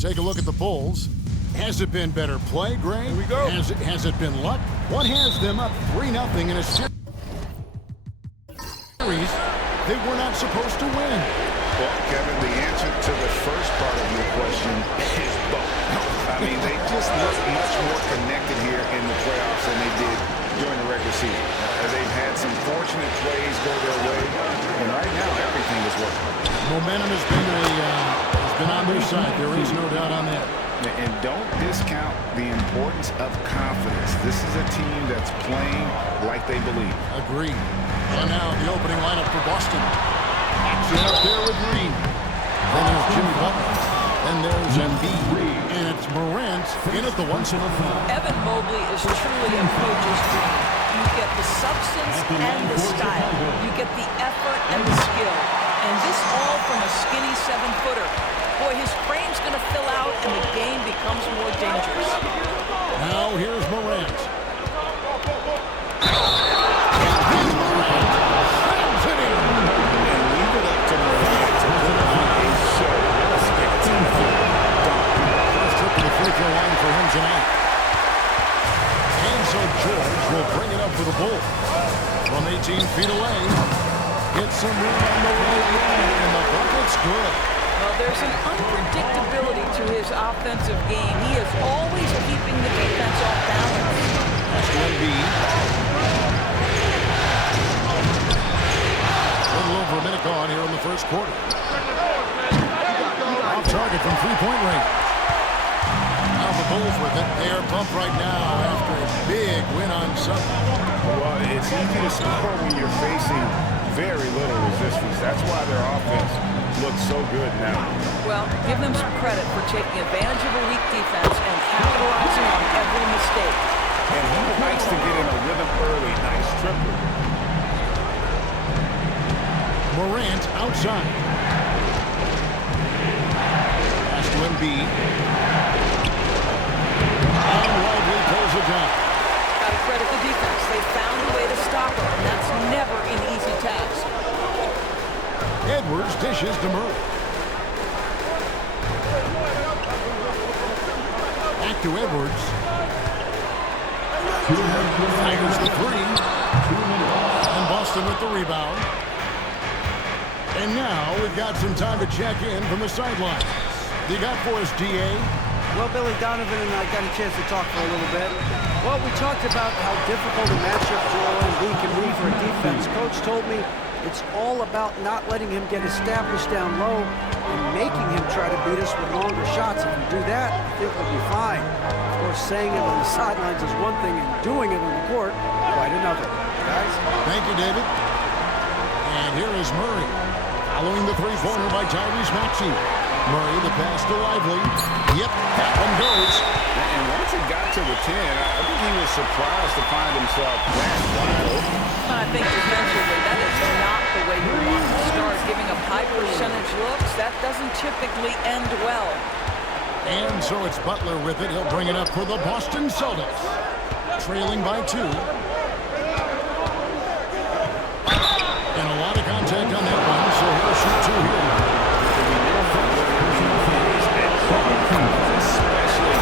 take a look at the Bulls. Has it been better play, Gray? Here we go. Has it been luck? What has them up 3-0 in a series they were not supposed to win? Well, Kevin, the answer to the first part of your question is both. I mean, they just look much more connected here in the playoffs than they did during the regular season. They've had some fortunate plays go their way, and right now everything is working. Momentum has been on their side. There is no doubt on that. And don't discount the importance of confidence. This is a team that's playing like they believe. Agreed. And now the opening lineup for Boston. Action up there with Green. Then there's Jimmy Butler. Then there's Embiid. And it's Morant in at the 1-5. Evan Mobley is truly a coach's dream. You get the substance and the style. You get the effort and the skill. And this all from a skinny 7-footer. Boy, his frame's going to fill out and the game becomes more dangerous. Now here's Morant. Line for him tonight. And so George will bring it up for the Bulls. From 18 feet away. Gets some room on the right line, and the bucket's good. Well, there's an unpredictability to his offensive game. He is always keeping the defense off balance. That's to Embiid. A little over a minute gone here in the first quarter. Off target from three-point range. The Bulls with it. They are pumped right now after a big win on Sunday. Well, it's easy to score when you're facing very little resistance. That's why their offense looks so good now. Well, give them some credit for taking advantage of a weak defense and capitalizing on every mistake. And he likes to get in a rhythm early. Nice triple. Morant outside. Pass to Embiid. And Lively pulls it down. Got to credit the defense. They found a way to stop him, and that's never an easy task. Edwards dishes to Murray. Back to Edwards. Fires the three. And Boston with the rebound. And now we've got some time to check in from the sidelines. You got for us, D.A.? Well, Billy, Donovan and I got a chance to talk for a little bit. Well, we talked about how difficult a matchup Joel Embiid can be for a defense. Coach told me it's all about not letting him get established down low and making him try to beat us with longer shots. If we do that, I think we'll be fine. Of course, saying it on the sidelines is one thing, and doing it on the court, quite another. Guys? Thank you, David. And here is Murray. Following the three-pointer by Tyrese Maxey. Murray, the pass to Lively. Yep, that one goes. And once it got to the 10, I think he was surprised to find himself that wide open. I think defensively, that is not the way you want to start. Giving up high percentage looks, that doesn't typically end well. And so it's Butler with it. He'll bring it up for the Boston Celtics. Trailing by 2. And a lot of contact on that one, so he'll shoot 2 here. Especially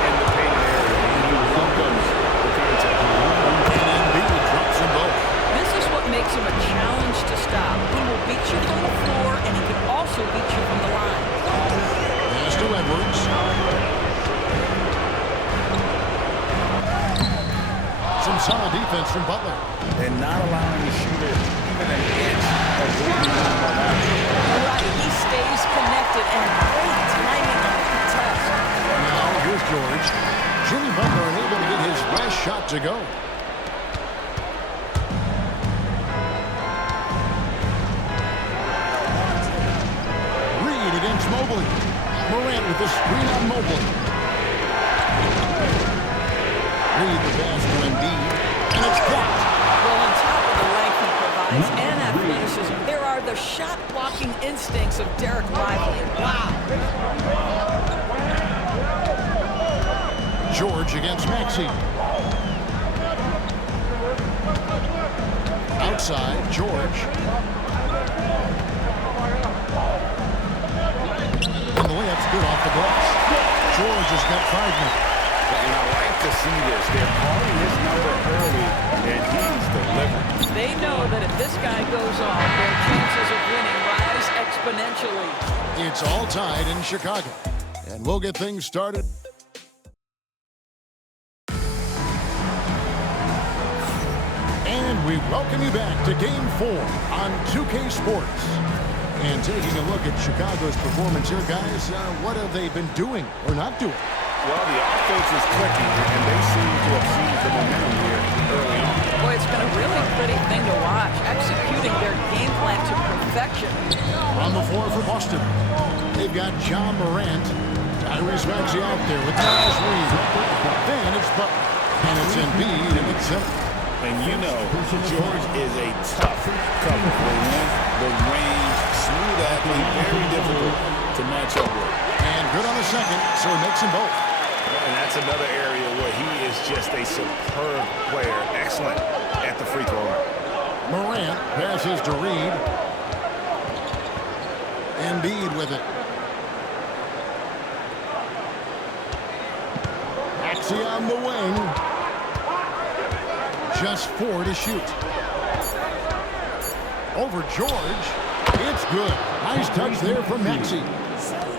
in the painted area. He welcomes the contact. And Embiid drops them both. This is what makes him a challenge to stop. He will beat you from the floor, and he can also beat you from the line. Pass to Edwards. Some solid defense from Butler. And not allowing the shooter even an inch of movement on the line. Right, he stays connected, and great timing on the contest. Now here's George. Jimmy Butler unable to get his last shot to go. Reed against Mobley. Morant with the screen on Mobley. Reed the pass to Embiid. And it's blocked. Well, on top of the length he provides and athleticism, there are the shot-blocking instincts of Derek Lively. Wow. George against Maxey. Outside, George. And the layup that's good off the glass. George has got 5 now. And I like to see this. They're calling his number early, and he's delivering. They know that if this guy goes off, their chances of winning rise exponentially. It's all tied in Chicago. And we'll get things started. And we welcome you back to Game 4 on 2K Sports. And taking a look at Chicago's performance here, guys, what have they been doing or not doing? Well, the offense is clicking, and they seem to have seized the momentum here early on. Boy, it's been a really pretty thing to watch, executing their game plan to perfection. On the floor for Boston, they've got John Morant. Tyrese Maxey out there with Tyrese Reed. Then it's Butler, and it's Embiid, and it's him. And you know, George is a tough cover. The range, smooth athlete, very difficult to match up with. And good on the second, so he makes them both. And that's another area where he is just a superb player. Excellent at the free throw line. Morant passes to Reed. Embiid with it. Maxey on the wing. Just 4 to shoot. Over George. It's good. Nice touch there from Maxey.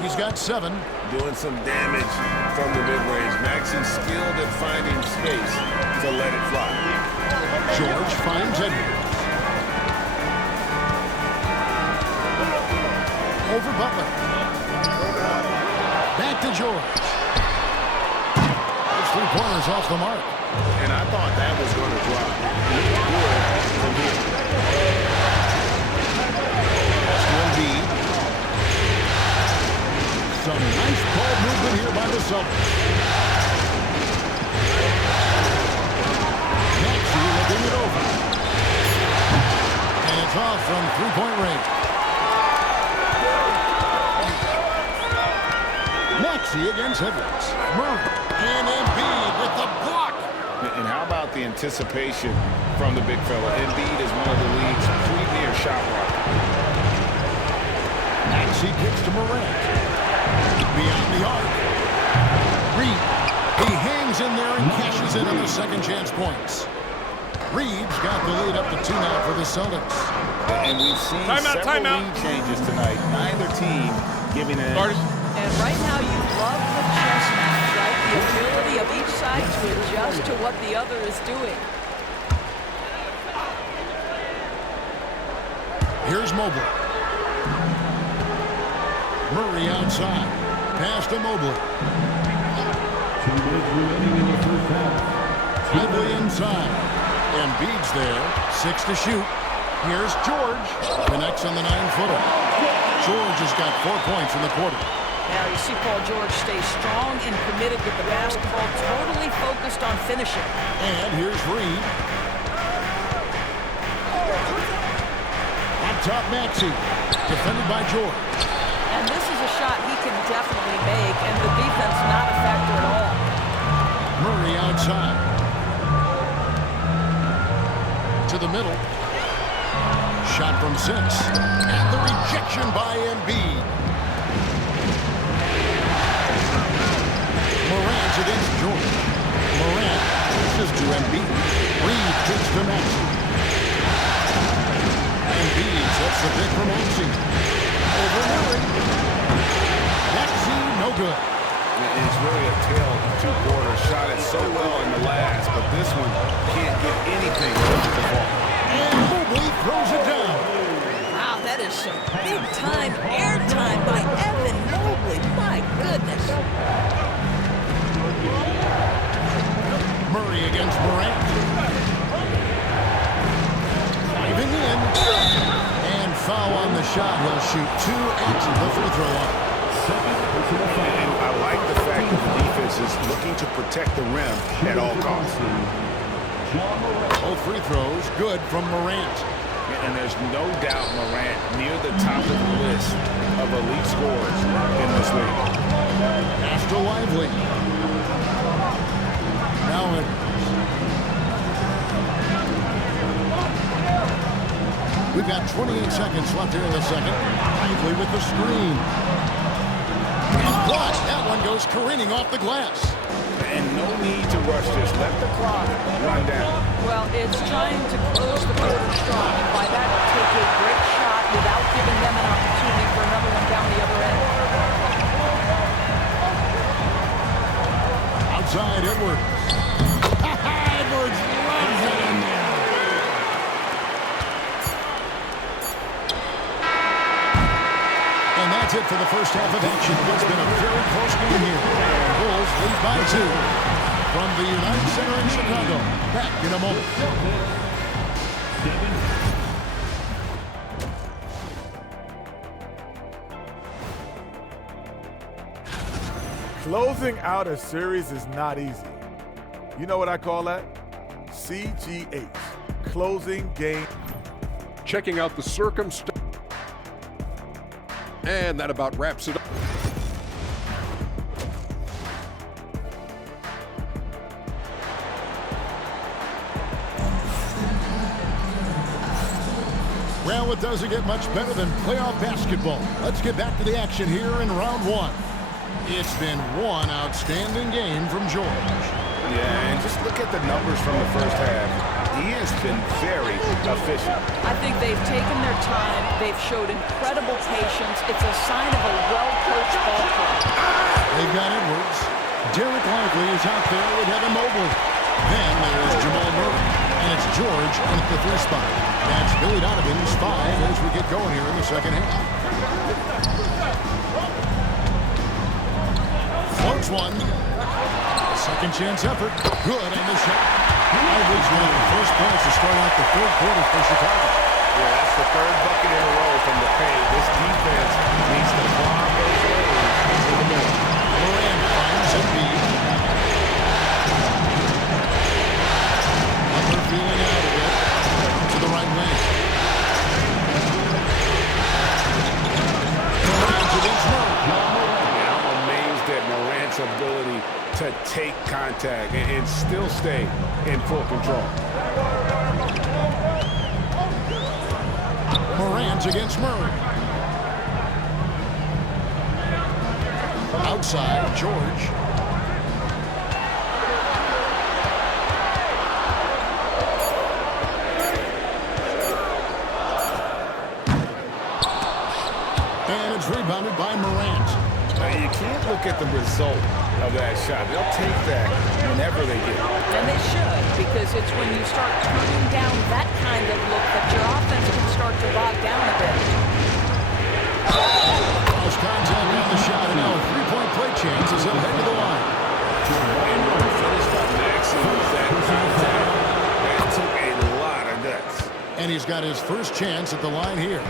He's got 7. Doing some damage from the mid-range. Maxey's skilled at finding space to let it fly. George finds Edwards. Over Butler. Back to George. Those 3 pointers off the mark. And I thought that was going to drop. Looked good from here. That's to Embiid. Some nice ball movement here by the Celtics. Maxey looking it over. And it's off from 3-point range. Maxey against Edwards. Murray. And Embiid with the block. And how about the anticipation from the big fella? Embiid is one of the league's premier shot blockers. Maxey kicks to Morant. Beyond the arc. Reed. He hangs in there and cashes in on the second chance points. Reed's got the lead up to 2 now for the Celtics. And we've seen several lead changes tonight. Neither team giving an edge. And right now you love the chess match, right? The ability of each side to adjust to what the other is doing. Here's Moogle. Murray outside. Pass to Moogle. 2 minutes remaining in the first half. Lively inside. Embiid's there. 6 to shoot. Here's George. Connects on the 9-footer. George has got 4 points in the quarter. Now you see Paul George stay strong and committed with the basketball, totally focused on finishing. And here's Reed. Up top, Maxey. Defended by George. And this is a shot he can definitely make, and the defense not a factor at all. Murray outside. To the middle. Shot from 6. And the rejection by Embiid. Morant's against George. Morant pushes to Embiid. Reed kicks to Maxey. Embiid sets the pick for Maxey. Over Murray. Maxey, no good. It's really a tale of 2 quarters. Shot it so well in the last, but this one can't get anything close to the ball. And Moogle throws it down. Wow, that is some big-time airtime by Evan Mobley. My goodness. Murray against Morant. Driving in. And foul on the shot. He'll shoot 2 at the free throw line. And I like the fact that the defense is looking to protect the rim at all costs. Both free throws good from Morant. And there's no doubt Morant near the top of the list of elite scorers in this league. Pass to Lively. Now we've got 28 seconds left here in the second. Lively with the screen. blocked. That one goes careening off the glass. And no need to rush this. Let the clock run down. Well, it's trying to close the quarter strong, and by that, take a great shot without giving them an opportunity for another one down the other end. Outside, Edwards. Edwards loves it in there. And that's it for the first half of action. It's been a very close game here. Bulls lead by 2. From the United Center in Chicago. Back in a moment. Closing out a series is not easy. You know what I call that? CGH, closing game. Checking out the circumstance. And that about wraps it up. Well, it doesn't get much better than playoff basketball. Let's get back to the action here in round 1. It's been one outstanding game from George. Yeah, and just look at the numbers from the first half. He has been very efficient. I think they've taken their time. They've showed incredible patience. It's a sign of a well-coached ball club. They've got Edwards. Derek Lively is out there with Evan Moogle. Then there's Jamal Murray. And it's George in at the 3 spot. That's Billy Donovan's 5 as we get going here in the second half. Floats one. Second chance effort. Good on the shot. Lively's one of the first points to start out the third quarter for Chicago. Yeah, that's the third bucket in a row from the paint. This defense needs to claw those waves into the middle. Morant finds Embiid. Butler feeling out of it. To the right wing. Morant against Murray. Yeah, I'm amazed at Morant's ability to take contact and still stay in full control. Morant against Murray. Outside, George. And it's rebounded by Morant. Now, you can't look at the result of that shot. They'll take that whenever they get it. And they should, because it's when you start turning down that kind of look that your offense can start to bog down a bit. Close contact on the shot, and now a 3-point play chance as he'll head to the line. And when finished by Maxey with that contact, that took a lot of guts. And he's got his first chance at the line here.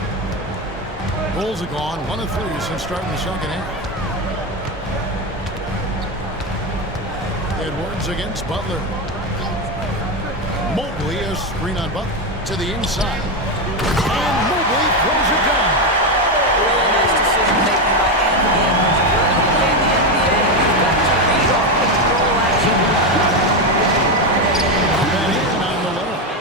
Bulls have gone 1 of 3 since starting the second half. Edwards against Butler. Mobley a screen on Butler to the inside. And Mobley throws it down. Really nice decision making by Anthony Edwards. If you're going to play in the NBA, you've got to read off pick and roll action. And in on the layup.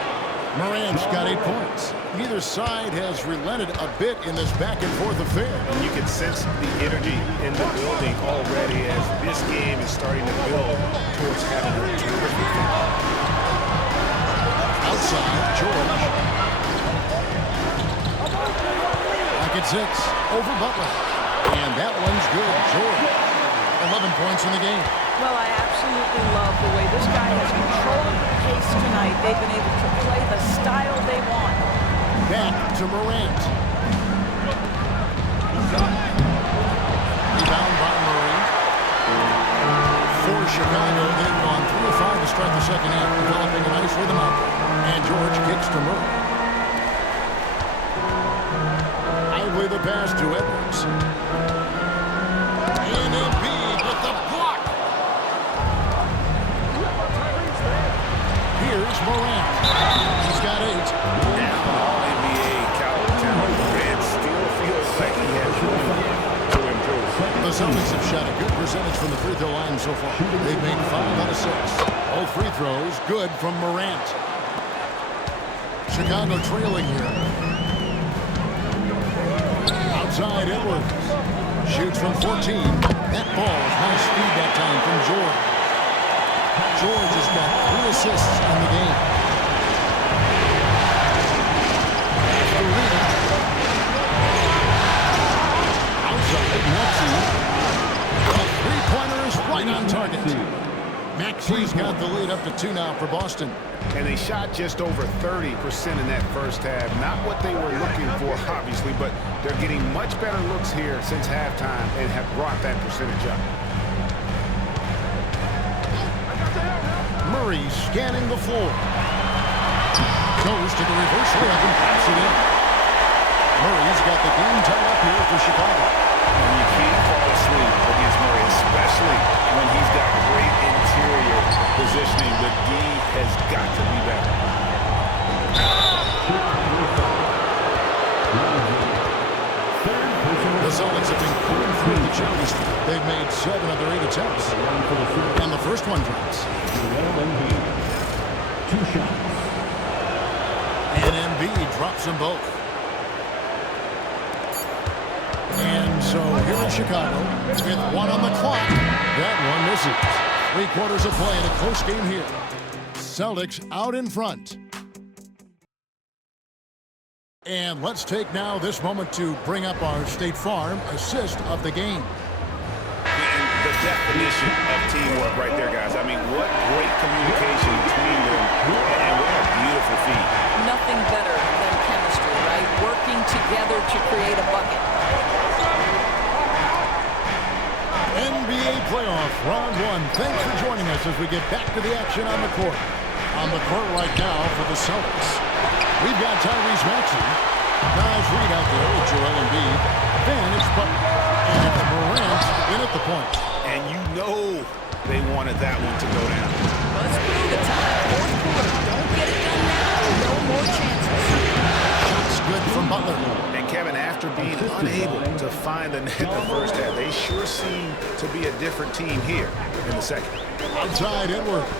Morant's got 8 points. Neither side has relented a bit in this back-and-forth affair. You can sense the energy in the building already as this game is starting to build towards having a terrific game. Outside, George. Back at 6, over Butler. And that one's good, George. 11 points in the game. Well, I absolutely love the way this guy has controlled the pace tonight. They've been able to play the style they want. Back to Morant. Rebound by Murray. For Chicago, they've gone 3 of 5 to start the second half, developing a nice rhythm out there. And George kicks to Murray. Lively the pass to Edwards. And Embiid with the block. Here's Morant. He's got 8. Now, NBA caliber talent, Morant still feels like he has room to improve. The Celtics have shot a good percentage from the free throw line so far. They've made 5 out of 6. All free throws good from Morant. Chicago trailing here. Outside Edwards. Shoots from 14. That ball is nice speed that time from George. George has got 3 assists in the game. After Reed. Outside, Maxey. The three-pointer is right on target. Maxey's got the lead up to 2 now for Boston. And they shot just over 30% in that first half. Not what they were looking for, obviously, but they're getting much better looks here since halftime and have brought that percentage up. Murray scanning the floor. Goes to the reverse layup and pops it in. Murray's got the game tied up here for Chicago. And you can't fall asleep against Murray, especially when he's got great interior positioning. The D has got to be better. The Celtics have been coming through the challenge. They've made 7 of their 8 attempts. And the first one drops. 2 shots. And Embiid drops them both. And so here in Chicago, with 1 on the clock, that one misses. 3 quarters of play in a close game here. Celtics out in front. And let's take now this moment to bring up our State Farm assist of the game. And the definition of teamwork right there, guys. I mean, what great communication between them, and what a beautiful feat. Nothing better than chemistry, right? Working together to create a bucket. NBA playoff round 1. Thanks for joining us as we get back to the action on the court. On the court right now for the Celtics, we've got Tyrese Maxey, Naz Reid out there with Joel Embiid, then it's Butler, and Morant in at the point. And you know they wanted that one to go down. Let's prove the time. Fourth quarter. Don't get it done now. No more chances. Shots good from Butler. And Kevin, after being unable to find the net the first half, they sure seem to be a different team here in the second. Outside Edwards.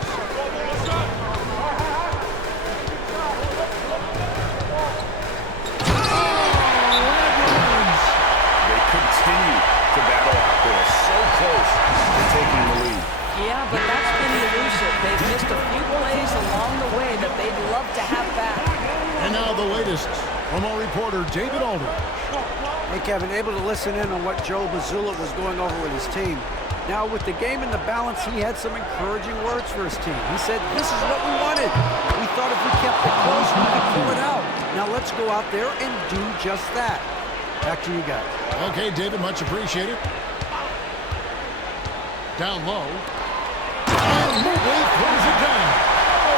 Continue to battle out there, so close to taking the lead. Yeah, but that's been elusive. They've missed a few plays along the way that they'd love to have back. And now the latest from our reporter, David Aldridge. Hey, Kevin, able to listen in on what Joe Mazzulla was going over with his team. Now, with the game in the balance, he had some encouraging words for his team. He said, this is what we wanted. We thought if we kept it close, we could pull it out. Now let's go out there and do just that. Back to you guys. Okay, David, much appreciated. Down low. And Moogle throws it down.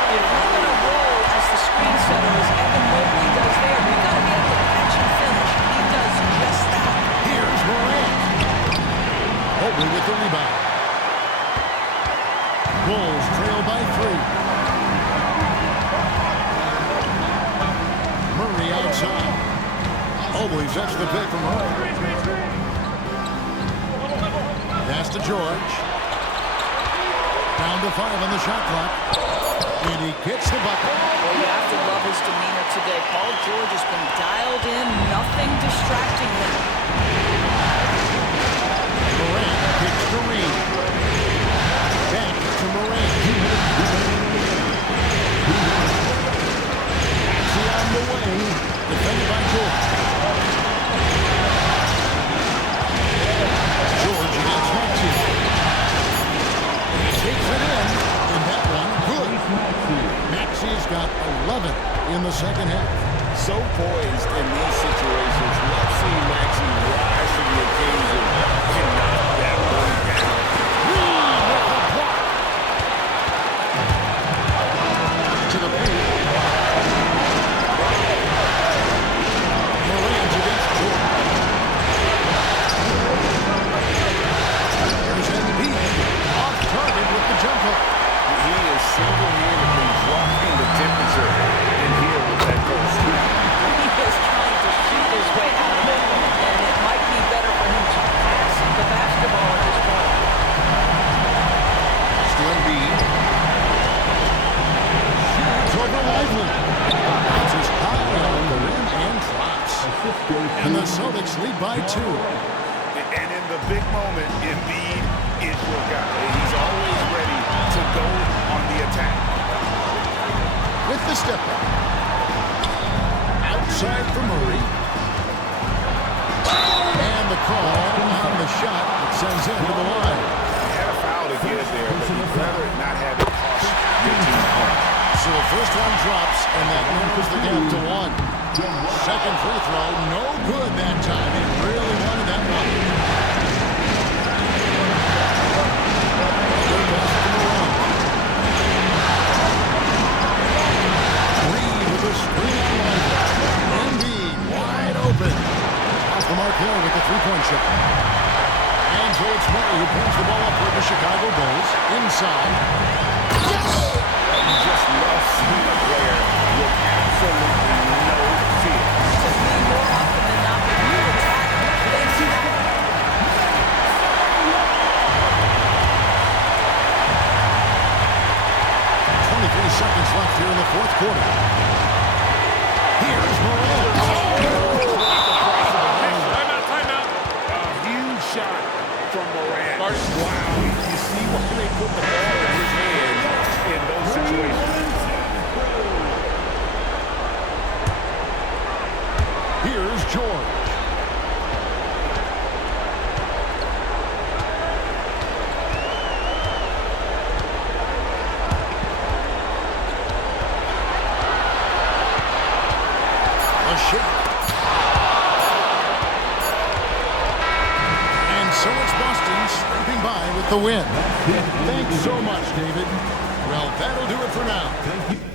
If you're going to roll as the screen setter as Evan Mobley does there, you got to be able to catch and finish. He does just that. Here's Morant. Mobley with the rebound. Bulls trail by 3. Murray outside. Mobley sets the pick from Murray. Pass to George. Down to 5 on the shot clock. And he gets the bucket. Well, you have to love his demeanor today. Paul George has been dialed in. Nothing distracting him. Morant kicks to Reed. Back to Morant. Maxey on the way. Defended by George. George against Maxey. He takes it in. And that one, good. Maxey's got 11 in the second half. So poised in these situations. Love seeing Maxey rise to the occasion and knock that one down. Reed with the block. To the paint. Morant against George. There's Embiid off target with the jumper. He is single-handedly dropping the temperature in here with that post. He is trying to shoot his way out of it, and it might be better for him to pass the basketball at this point. To Embiid. Shoots over Lively. Bounces high on the rim and drops. And the Celtics lead by 2. And in the big moment, Embiid is your guy. He's always ready to go on the attack. With the step back. Outside for Murray. And the call on the shot that sends him to the line. He had a foul to get it there, but he'd rather not have it cost your team points. So the first one drops, and that narrows the gap to 1. Second free throw, no good that time. He really wanted that one. Reed with a screen on line. Embiid wide open. Off the mark there with the three-point shot. And so it's Murray who brings the ball up with the Chicago Bulls. Inside. Yes! You just love seeing a player with absolutely no fear. To me, more often than not, when you attack, they attack. 23 seconds left here in the fourth quarter. Here's Morant. Timeout. A huge shot from Morant. Wow. You see why they put the ball in his hand in those situations. Here's George. A shot. And so it's Boston scraping by with the win. Thanks so much, David. Well, that'll do it for now. Thank you.